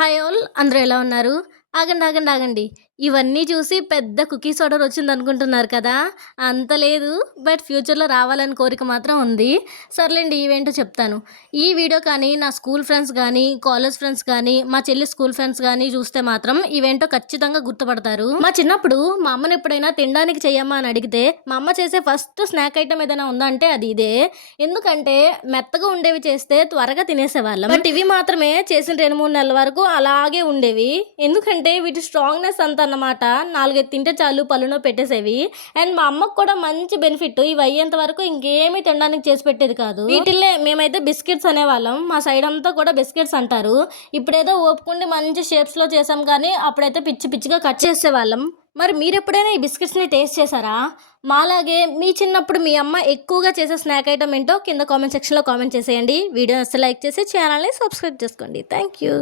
Hi all అందరూ ఎలా ఉన్నారు? ఆగండి, ఆగండి, ఆగండి. ఇవన్నీ చూసి పెద్ద కుకీస్ ఆర్డర్ వచ్చిందనుకుంటున్నారు కదా! అంత లేదు. బట్ ఫ్యూచర్‌లో రావాలని కోరిక మాత్రం ఉంది. సర్లేండి ఇవేంటో చెప్తాను. ఈ వీడియో కానీ నా స్కూల్ ఫ్రెండ్స్ గానీ, కాలేజ్ ఫ్రెండ్స్ గానీ, మా చెల్లి స్కూల్ ఫ్రెండ్స్ గానీ చూస్తే మాత్రం ఇవేంటో ఖచ్చితంగా గుర్తుపడతారు. మా చిన్నప్పుడు మా అమ్మని ఎప్పుడైనా తినడానికి చెయ్యమ్మా అని అడిగితే, మా అమ్మ చేసే ఫస్ట్ స్నాక్ ఐటెమ్ ఏదైనా ఉందా అంటే అది ఇదే. ఎందుకంటే మెత్తగా ఉండేవి చేస్తే త్వరగా తినేసేవాళ్ళం. బట్ ఇవి మాత్రమే చేసిన 2, 3 నెలల వరకు అలాగే ఉండేవి. ఎందుకంటే వీటి స్ట్రాంగ్‌నెస్ అంతన్నమాట. 4, 5 తింటే చాలు పళ్ళులో పెట్టేసేవి. అండ్ మా అమ్మకు కూడా మంచి బెనిఫిట్. ఇవి అయ్యేంత వరకు ఇంకేమీ తినడానికి చేసి పెట్టేది కాదు. వీటిల్లే మేమైతే బిస్కెట్స్ అనేవాళ్ళం. మా సైడ్ అంతా కూడా బిస్కెట్స్ అంటారు. ఇప్పుడేదో ఓపుకుండి మంచి షేప్స్‌లో చేసాం కానీ అప్పుడైతే పిచ్చి పిచ్చిగా కట్ చేసేవాళ్ళం. మరి మీరెప్పుడైనా ఈ బిస్కెట్స్‌ని టేస్ట్ చేశారా? మాలాగే మీ చిన్నప్పుడు మీ అమ్మ ఎక్కువగా చేసే స్నాక్ ఐటమ్ ఏంటో కింద కామెంట్ సెక్షన్‌లో కామెంట్ చేసేయండి. వీడియో నచ్చితే లైక్ చేసి ఛానల్‌ని సబ్స్క్రైబ్ చేసుకోండి. Thank you.